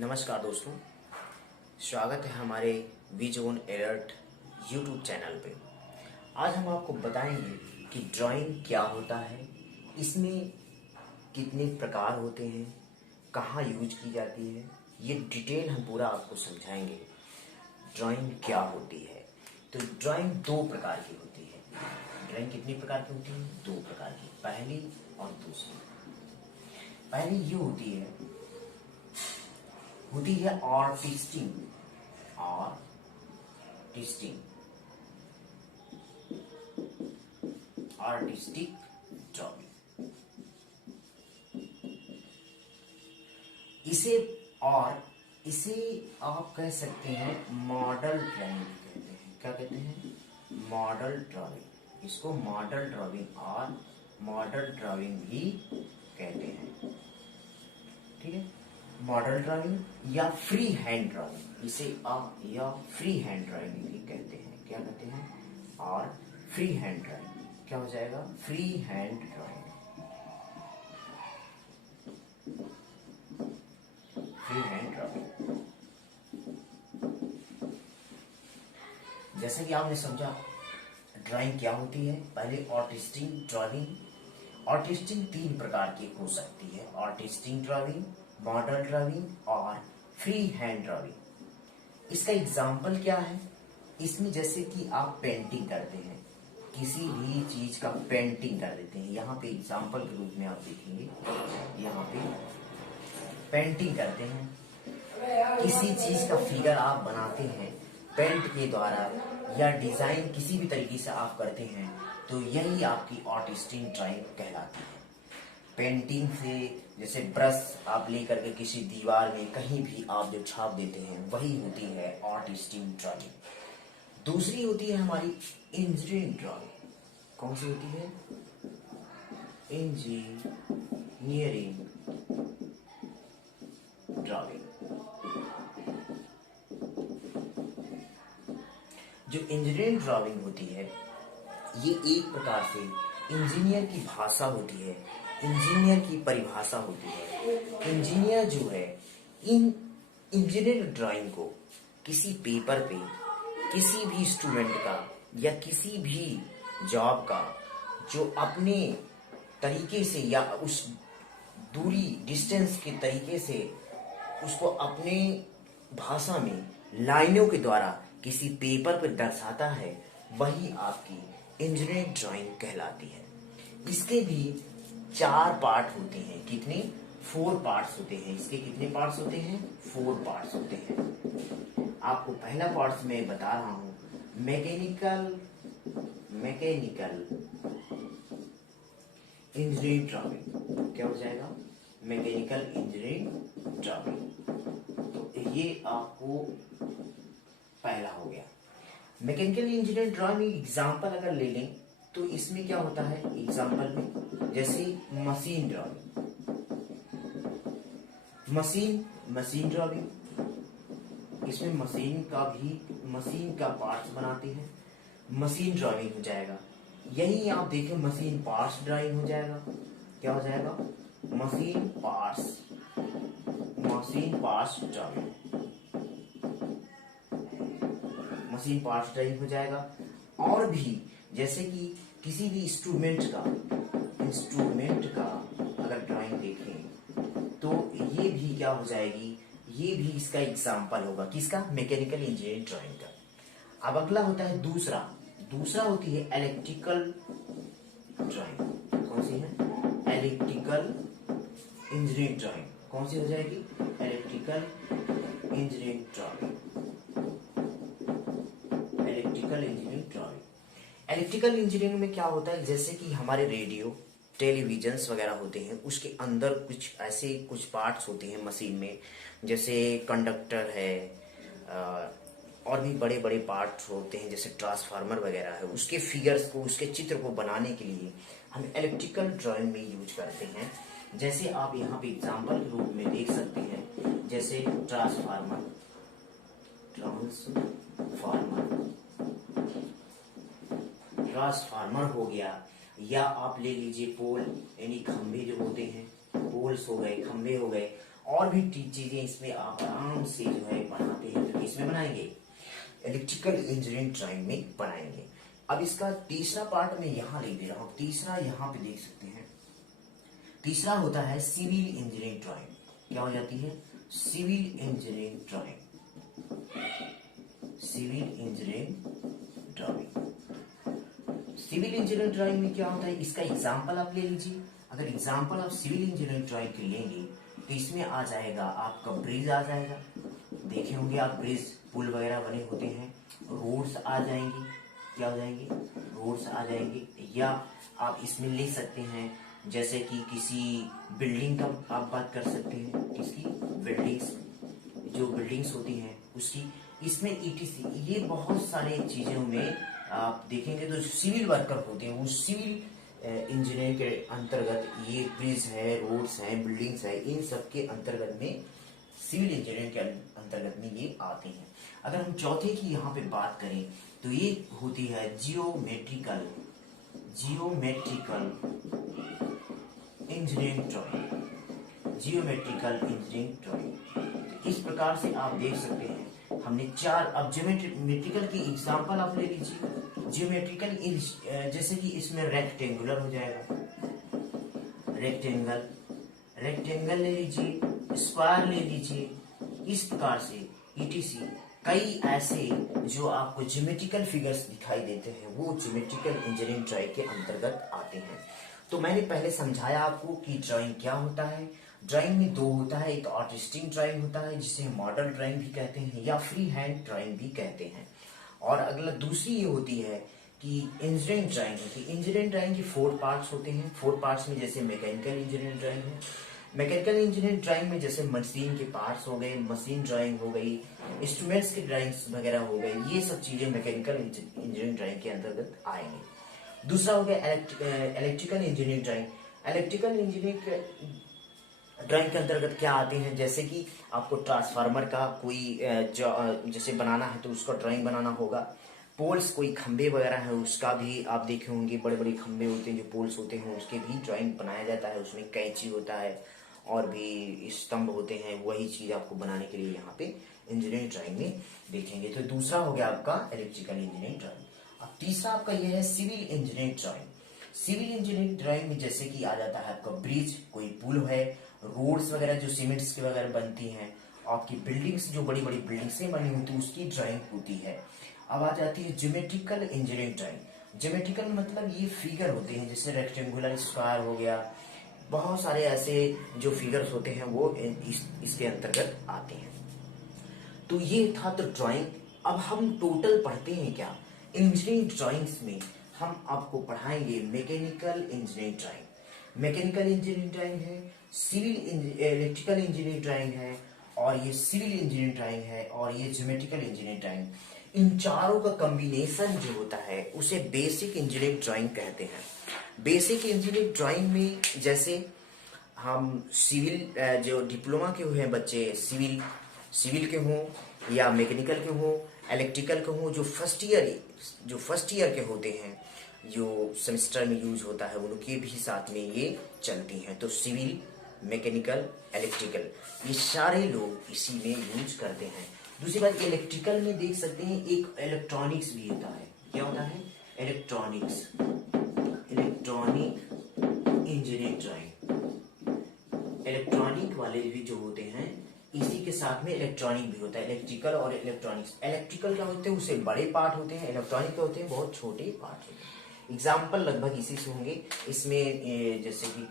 नमस्कार दोस्तों, स्वागत है हमारे विजोन एलर्ट यूट्यूब चैनल पे। आज हम आपको बताएंगे कि ड्राइंग क्या होता है, इसमें कितने प्रकार होते हैं, कहाँ यूज की जाती है, ये डिटेल हम पूरा आपको समझाएंगे। ड्राइंग क्या होती है? तो ड्राइंग दो प्रकार की होती है। ड्राइंग कितनी प्रकार की होती है? दो प्रकार की, पहली और दूसरी। पहली ये होती है आर्टिस्टिक ड्राइंग। इसे आप कह सकते हैं मॉडल ड्राइंग कहते हैं। क्या कहते हैं? Model drawing. इसको मॉडल ड्राइंग और मॉडल ड्राइंग भी कहते हैं। ठीक है, मॉडल ड्राइंग या फ्री हैंड ड्राइंग, इसे आप या फ्री हैंड ड्राइंग भी कहते हैं। क्या कहते हैं? और फ्री हैंड ड्राइंग क्या हो जाएगा? Free hand drawing. Free hand drawing जैसे कि आपने समझा ड्राइंग क्या होती है। पहले आर्टिस्टिक ड्राइंग। आर्टिस्टिक तीन प्रकार की हो सकती है: आर्टिस्टिक ड्राइंग, मॉडल ड्राइंग और फ्री हैंड ड्राइंग। इसका एग्जाम्पल क्या है? इसमें जैसे कि आप पेंटिंग करते हैं, किसी भी चीज का पेंटिंग कर देते हैं। यहाँ पे एग्जाम्पल के रूप में आप देखेंगे, यहाँ पे पेंटिंग करते हैं, किसी चीज का फिगर आप बनाते हैं पेंट के द्वारा या डिजाइन किसी भी तरीके से आप करते हैं, तो यही आपकी आर्टिस्टिक ड्राइंग कहलाती है। पेंटिंग से जैसे ब्रश आप लेकर के किसी दीवार में कहीं भी आप जो छाप देते हैं, वही होती है आर्टिस्टिक ड्राइंग। दूसरी होती है हमारी इंजीनियरिंग ड्राइंग। कौन सी होती है? Engineering drawing. जो इंजीनियरिंग ड्राइंग होती है, ये एक प्रकार से इंजीनियर की भाषा होती है, इंजीनियर की परिभाषा होती है। इंजीनियर जो है, इन इंजीनियरिंग ड्राइंग को किसी पेपर पे किसी भी स्टूडेंट का या किसी भी जॉब का जो अपने तरीके से या उस दूरी डिस्टेंस के तरीके से उसको अपने भाषा में लाइनों के द्वारा किसी पेपर पर दर्शाता है, वही आपकी इंजीनियरिंग ड्राइंग कहलाती है। इसके भी 4 पार्ट होते हैं। कितने? 4 पार्ट्स होते हैं। इसके कितने पार्ट्स होते हैं? 4 पार्ट्स होते हैं। आपको पहला पार्ट मैं बता रहा हूं, मैकेनिकल इंजीनियरिंग ड्राइंग। क्या हो जाएगा? Mechanical engineering drawing. तो ये आपको पहला हो गया। मैकेनिकल इंजीनियरिंग ड्राइंग एग्जांपल अगर ले लें तो इसमें क्या होता है एग्जांपल में? जैसे मशीन ड्राइंग, मशीन ड्राइंग, इसमें मशीन का पार्ट्स बनाते हैं, मशीन ड्राइंग हो जाएगा। यही आप देखें मशीन पार्ट्स ड्राइंग हो जाएगा। क्या हो जाएगा? Machine parts drawing. Machine parts drawing हो जाएगा। और भी जैसे कि किसी भी इंस्ट्रूमेंट का अगर ड्राइंग देखें तो ये भी क्या हो जाएगी? ये भी इसका एग्जाम्पल होगा। किसका? मैकेनिकल इंजीनियरिंग ड्राइंग का। अब अगला होता है दूसरा होती है इलेक्ट्रिकल ड्राइंग। कौन सी है? Electrical engineering drawing. कौन सी हो जाएगी? Electrical engineering drawing. Electrical engineering में क्या होता है? जैसे कि हमारे रेडियो, टेलीविजन्स वगैरह होते हैं, उसके अंदर कुछ पार्ट्स होते हैं मशीन में, जैसे कंडक्टर है, और भी बड़े बड़े पार्ट्स होते हैं जैसे ट्रांसफार्मर वगैरह है। उसके फिगर्स को, उसके चित्र को बनाने के लिए हम इलेक्ट्रिकल ड्राइंग में यूज करते हैं। जैसे आप यहाँ पे एग्जाम्पल के रूप में देख सकते हैं, जैसे ट्रांसफार्मर हो गया, या आप ले लीजिए पोल, यानी खंभे जो होते हैं, पोल्स हो गए, खंभे हो गए। और भी चीजें इसमें आप आराम से जो है बनाते हैं, तो इसमें बनाएंगे इलेक्ट्रिकल इंजीनियरिंग ड्राइंग में बनाएंगे। अब इसका तीसरा पार्ट मैं यहाँ लिख दे रहा हूँ। तीसरा यहाँ पे देख सकते हैं, तीसरा होता है सिविल इंजीनियरिंग ड्राइंग। क्या हो जाती है? Civil engineering drawing. Civil engineering drawing. Civil engineering drawing में क्या होता है, इसका एग्जांपल आप ले लीजिए। अगर एग्जांपल आप सिविल इंजीनियरिंग ड्राइंग के लेंगे तो इसमें आ जाएगा आपका ब्रिज आ जाएगा, देखे होंगे आप ब्रिज, पुल वगैरह बने होते हैं। रोड्स आ जाएंगे, क्या हो जाएंगे? रोड्स आ जाएंगे। या आप इसमें ले सकते हैं जैसे कि किसी बिल्डिंग का आप बात कर सकते हैं, किसकी? बिल्डिंग्स, जो बिल्डिंग्स होती हैं उसकी। इसमें ईटीसी, ये बहुत सारे चीजों में आप देखेंगे तो सिविल वर्कर होते हैं, वो सिविल इंजीनियरिंग के अंतर्गत ये ब्रिज है, रोड्स हैं, बिल्डिंग्स है, इन सब के अंतर्गत में सिविल इंजीनियरिंग के अंतर्गत में ये आते हैं। अगर हम चौथे की यहाँ पे बात करें तो ये होती है geometrical engineering drawing. Geometrical engineering drawing इस प्रकार से आप देख सकते हैं। हमने चार, अब ज्योमेट्रिकल की एग्जांपल आप ले लीजिए। ज्योमेट्रिकल जैसे कि इसमें रेक्टेंगुलर हो जाएगा, रेक्टेंगल ले लीजिए, स्क्वायर ले लीजिए। इस प्रकार से ईटीसी कई ऐसे जो आपको ज्योमेट्रिकल फिगर्स दिखाई देते हैं वो ज्योमेट्रिकल इंजीनियरिंग ड्राइंग के अंतर्गत आते हैं। तो मैंने पहले समझाया आपको कि ड्राइंग क्या होता है। ड्राइंग में दो होता है, एक आर्टिस्टिक ड्राइंग होता है जिसे मॉडल ड्राइंग भी कहते हैं या फ्री हैंड ड्राइंग भी कहते हैं। और अगला दूसरी ये होती है कि इंजीनियरिंग ड्राइंग होती है। इंजीनियरिंग ड्राइंग की 4 पार्ट्स होते हैं। 4 पार्ट्स में जैसे मैकेनिकल इंजीनियरिंग ड्राइंग है, मैकेनिकल इंजीनियरिंग ड्राइंग में जैसे मशीन के पार्ट्स हो गए, मशीन ड्राइंग हो गई, इंस्ट्रूमेंट्स की ड्राइंग्स वगैरह हो गए, ये सब चीजें मैकेनिकल इंजीनियरिंग ड्राइंग के अंतर्गत आएंगे। दूसरा हो गया electrical engineering drawing. Electrical engineering drawing के अंतर्गत क्या आते हैं, जैसे कि आपको ट्रांसफार्मर का कोई जैसे बनाना है तो उसका ड्राइंग बनाना होगा। पोल्स, कोई खंबे वगैरह है उसका भी आप देखे होंगे, बड़े बड़े खंबे होते हैं जो पोल्स होते हैं उसके भी ड्राइंग बनाया जाता है। उसमें कैंची होता है और भी स्तंभ होते हैं, वही चीज आपको बनाने के लिए यहाँ पे इंजीनियरिंग ड्राइंग में देखेंगे। तो दूसरा हो गया आपका इलेक्ट्रिकल इंजीनियरिंग ड्राइंग। अब तीसरा आपका यह है civil engineering drawing. Civil engineering drawing में जैसे कि आ जाता है आपका ब्रिज, कोई पुल है, रोड्स वगैरह जो सीमेंट्स के वगैरह बनती हैं, आपकी बिल्डिंग्स जो बड़ी बड़ी बिल्डिंग्स बनी होती है उसकी ड्राइंग होती है। अब आ जाती है ज्योमेट्रिकल इंजीनियरिंग ड्राइंग। ज्योमेट्रिकल मतलब ये फिगर होते हैं, जैसे रेक्टेंगुलर, स्क्वायर हो गया, बहुत सारे ऐसे जो फिगर्स होते हैं वो इसके अंतर्गत आते हैं। तो ये था तो ड्राइंग। अब हम टोटल पढ़ते हैं क्या इंजीनियरिंग ड्राइंग्स में, हम आपको पढ़ाएंगे mechanical engineering drawing. Mechanical engineering drawing है, सिविल इलेक्ट्रिकल इंजीनियरिंग ड्राइंग है, और ये सिविल इंजीनियरिंग ड्राइंग है, और ये ज्योमेट्रिकल इंजीनियरिंग ड्राइंग। इन चारों का कॉम्बिनेशन जो होता है उसे बेसिक इंजीनियरिंग ड्राइंग कहते हैं। बेसिक इंजीनियरिंग ड्राइंग में जैसे हम सिविल जो डिप्लोमा के हुए हैं बच्चे, सिविल के हों या मैकेनिकल के हों, इलेक्ट्रिकल के हों, जो फर्स्ट ईयर के होते हैं, जो सेमेस्टर में यूज होता है, उनके भी साथ में ये चलती हैं। तो सिविल, मैकेनिकल, इलेक्ट्रिकल, ये सारे लोग इसी में यूज करते हैं। दूसरी बात, इलेक्ट्रिकल में देख सकते हैं एक इलेक्ट्रॉनिक्स भी होता है। क्या होता है? Electronic engineering drawing. इलेक्ट्रॉनिक वाले भी जो होते हैं इसी के साथ में इलेक्ट्रॉनिक भी होता है। इलेक्ट्रिकल और इलेक्ट्रॉनिक्स, इलेक्ट्रिकल क्या होते हैं उससे बड़े पार्ट होते हैं, इलेक्ट्रॉनिक क्या होते हैं बहुत छोटे पार्ट होते हैं। एग्जाम्पल लगभग इसी से होंगे। इसमें जैसे कि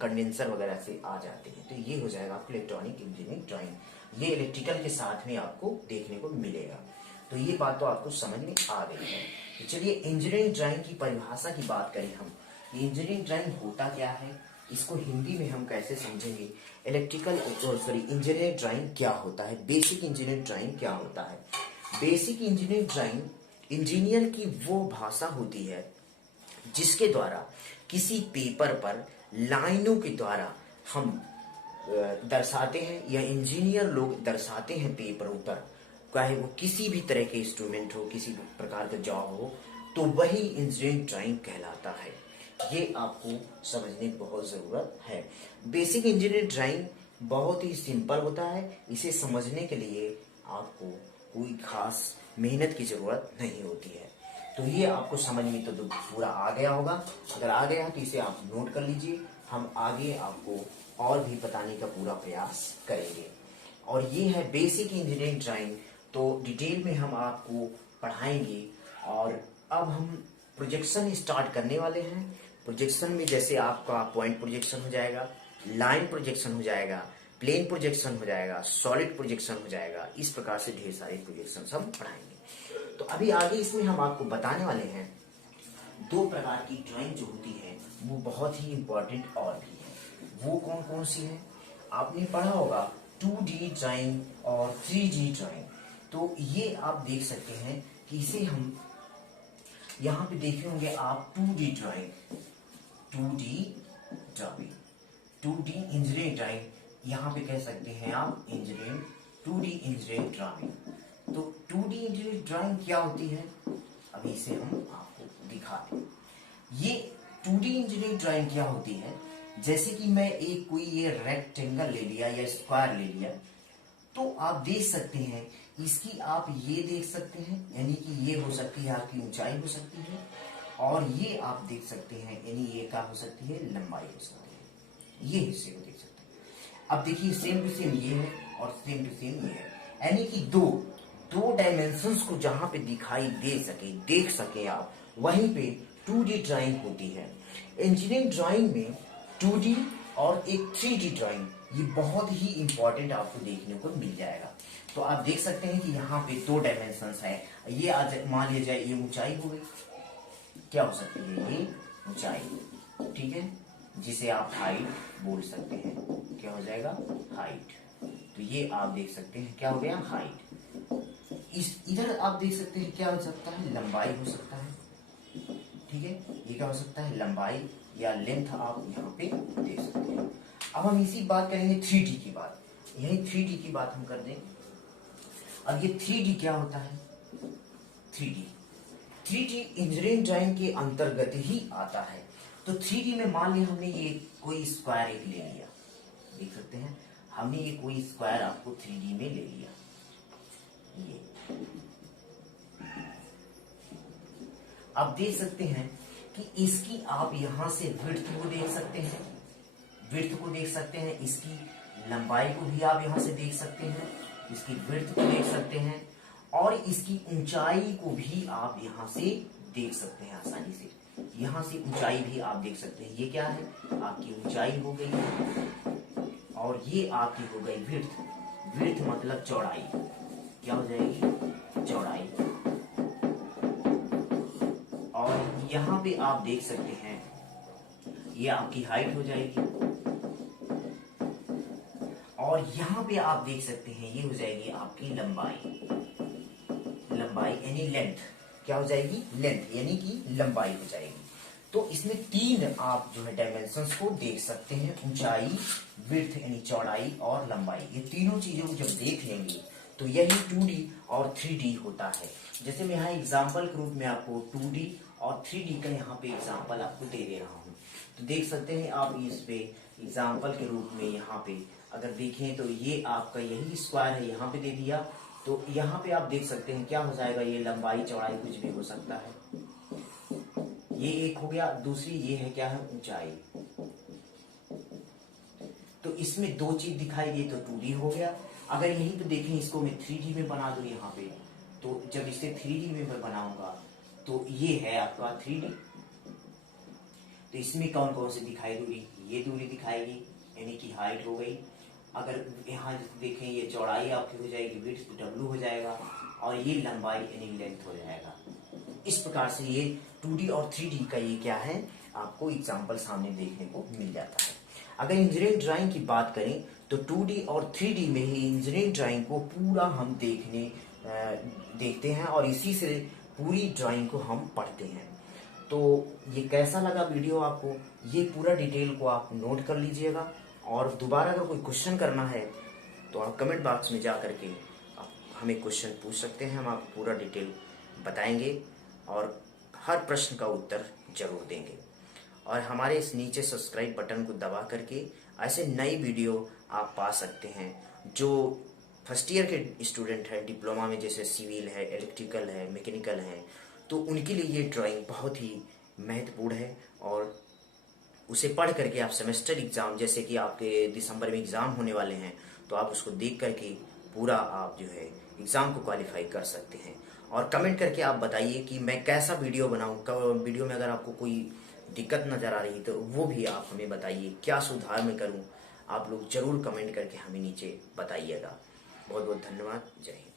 कंडेंसर वगैरह से आ जाते हैं। तो ये हो जाएगा आपको इलेक्ट्रॉनिक इंजीनियरिंग ड्राइंग। ये इलेक्ट्रिकल के साथ में आपको देखने को मिलेगा। तो ये बात तो आपको समझ में आ गई है। तो चलिए इंजीनियरिंग ड्राइंग की परिभाषा की बात करें हम। इंजीनियरिंग ड्राइंग होता क्या है, इसको हिंदी में हम कैसे समझेंगे। इंजीनियरिंग ड्राइंग क्या होता है, बेसिक इंजीनियरिंग ड्राइंग क्या होता है। बेसिक इंजीनियरिंग ड्राइंग इंजीनियर की वो भाषा होती है जिसके द्वारा किसी पेपर पर लाइनों के द्वारा हम दर्शाते हैं, या इंजीनियर लोग दर्शाते हैं पेपरों पर, चाहे वो किसी भी तरह के इंस्ट्रूमेंट हो, किसी भी प्रकार का जॉब हो, तो वही इंजीनियरिंग ड्राइंग कहलाता है। ये आपको समझने की बहुत जरूरत है। बेसिक इंजीनियरिंग ड्राइंग बहुत ही सिंपल होता है। इसे समझने के लिए आपको कोई खास मेहनत की जरूरत नहीं होती है। तो ये आपको समझ में तो पूरा आ गया होगा। अगर आ गया तो इसे आप नोट कर लीजिए। हम आगे आपको और भी बताने का पूरा प्रयास करेंगे। और ये है बेसिक इंजीनियरिंग ड्राइंग, तो डिटेल में हम आपको पढ़ाएंगे। और अब हम प्रोजेक्शन स्टार्ट करने वाले हैं। प्रोजेक्शन में जैसे आपका पॉइंट प्रोजेक्शन हो जाएगा, लाइन प्रोजेक्शन हो जाएगा, प्लेन प्रोजेक्शन हो जाएगा, सॉलिड प्रोजेक्शन हो जाएगा, इस प्रकार से ढेर सारे प्रोजेक्शन हम पढ़ाएंगे। तो अभी आगे इसमें हम आपको बताने वाले हैं दो प्रकार की ड्राइंग जो होती है वो बहुत ही इंपॉर्टेंट और भी है। वो कौन कौन सी है? आपने पढ़ा होगा 2D ड्राइंग और 3D ड्राइंग। तो ये आप देख सकते हैं कि इसे हम यहाँ पे देखे होंगे आप 2D drawing, 2D drawing, 2D engineering drawing यहाँ पे कह सकते हैं आप इंजीनियरिंग, 2D इंजीनियरिंग ड्राइंग। तो 2D इंजीनियरिंग ड्राइंग क्या होती है अभी इसे हम आपको दिखाते हैं। ये 2D इंजीनियरिंग ड्राइंग क्या होती है, जैसे कि मैं एक कोई ये रेक्टेंगल ले लिया या स्क्वायर ले लिया, तो आप देख सकते हैं इसकी आप ये देख सकते हैं, यानी कि ये हो सकती है आपकी ऊंचाई हो सकती है, और ये आप देख सकते हैं यानी ये क्या हो सकती है, लंबाई हो सकती है। ये हिस्से को देख सकते हैं। अब देखिए सेम टू सेम ये है और सेम टू सेम ये है, यानी कि दो डायमेंशंस को जहां पे दिखाई दे सके, देख सके आप, वहीं पे 2D ड्राइंग होती है। इंजीनियरिंग ड्राइंग में 2D और एक 3D ड्राइंग ये बहुत ही इंपॉर्टेंट आपको देखने को मिल जाएगा। तो आप देख सकते हैं कि यहाँ पे दो डायमेंशंस है। ये आज मान लिया जाए ये ऊंचाई हो गई, क्या हो सकती है ये ऊंचाई, ठीक है, जिसे आप हाइट बोल सकते हैं। क्या हो जाएगा, हाइट। तो ये आप देख सकते हैं क्या हो गया, हाइट। इस इधर आप देख सकते हैं क्या हो सकता है, लंबाई हो सकता है, ठीक है, ये क्या हो सकता है, लंबाई या लेंथ आप यहाँ पे देख सकते हैं। अब हम इसी बात करेंगे 3D की बात, यही 3D की बात हम कर दें। अब ये 3D क्या होता है, 3D इंजीनियरिंग ड्राइंग के अंतर्गत ही आता है। तो 3D में मान लिया हमने ये कोई स्क्वायर एक ले लिया, देख सकते हैं हमने ये कोई स्क्वायर आपको 3D में ले लिया, ये आप देख सकते हैं कि इसकी आप यहां से विड्थ को देख सकते हैं, विड्थ को देख सकते हैं, इसकी लंबाई को भी आप यहां से देख सकते हैं, इसकी विड्थ को देख सकते हैं, और इसकी ऊंचाई को भी आप यहां से देख सकते हैं आसानी से। यहां से ऊंचाई भी आप देख सकते हैं, ये क्या है, आपकी ऊंचाई हो गई, और ये आपकी हो गई विड्थ। विड्थ मतलब चौड़ाई, क्या हो जाएगी, चौड़ाई। और यहाँ पे आप देख सकते हैं ये आपकी हाइट हो जाएगी, और यहाँ पे आप देख सकते हैं ये हो जाएगी आपकी लंबाई, लंबाई यानी लेंथ, क्या हो जाएगी, लेंथ यानी कि लंबाई हो जाएगी। तो इसमें तीन आप जो है डायमेंशंस को देख सकते हैं, ऊंचाई, विड्थ यानी चौड़ाई और लंबाई। ये तीनों चीजों को जब देख लेंगे तो यही 2D और 3D होता है। जैसे मैं यहाँ एग्जाम्पल के रूप में आपको 2D और 3D का यहाँ पे एग्जाम्पल आपको दे रहा हूँ। तो देख सकते हैं आप इस पे एग्जाम्पल के रूप में यहाँ पे अगर देखें तो ये आपका यही स्क्वायर है, यहाँ पे दे दिया, तो यहाँ पे आप देख सकते हैं क्या हो जाएगा, ये लंबाई चौड़ाई कुछ भी हो सकता है, ये एक हो गया। दूसरी ये है क्या है, ऊंचाई। तो इसमें दो चीज दिखाई दी तो 2D हो गया। अगर यहीं पे देखें इसको मैं 3D में बना दूं यहाँ पे, तो जब इसे 3D में मैं बनाऊंगा तो ये है आपका 3D। तो इसमें कौन कौन सी दिखाई दूरी, ये दूरी दिखाएगी यानी कि हाइट हो गई। अगर यहाँ देखें ये चौड़ाई आपकी हो जाएगी, विड्थ W हो जाएगा, और ये लंबाई यानी लेंथ हो जाएगा। इस प्रकार से ये 2D और 3D का ये क्या है, आपको एग्जाम्पल सामने देखने को मिल जाता है। अगर इंजीनियरिंग ड्राइंग की बात करें तो 2D और 3D में ही इंजीनियरिंग ड्राइंग को पूरा हम देखते हैं, और इसी से पूरी ड्राइंग को हम पढ़ते हैं। तो ये कैसा लगा वीडियो आपको, ये पूरा डिटेल को आप नोट कर लीजिएगा, और दोबारा अगर कोई क्वेश्चन करना है तो आप कमेंट बॉक्स में जा करके आप हमें क्वेश्चन पूछ सकते हैं, हम आपको पूरा डिटेल बताएंगे और हर प्रश्न का उत्तर जरूर देंगे। और हमारे इस नीचे सब्सक्राइब बटन को दबा करके ऐसे नई वीडियो आप पा सकते हैं। जो फर्स्ट ईयर के स्टूडेंट हैं डिप्लोमा में, जैसे सिविल है, इलेक्ट्रिकल है, मैकेनिकल है, तो उनके लिए ये ड्राइंग बहुत ही महत्वपूर्ण है। और उसे पढ़ करके आप सेमेस्टर एग्जाम, जैसे कि आपके दिसंबर में एग्जाम होने वाले हैं, तो आप उसको देख करके पूरा आप जो है एग्जाम को क्वालिफाई कर सकते हैं। और कमेंट करके आप बताइए कि मैं कैसा वीडियो बनाऊं। वीडियो में अगर आपको कोई दिक्कत नजर आ रही तो वो भी आप हमें बताइए, क्या सुधार मैं करूं। आप लोग जरूर कमेंट करके हमें नीचे बताइएगा। बहुत बहुत धन्यवाद। जय हिंद।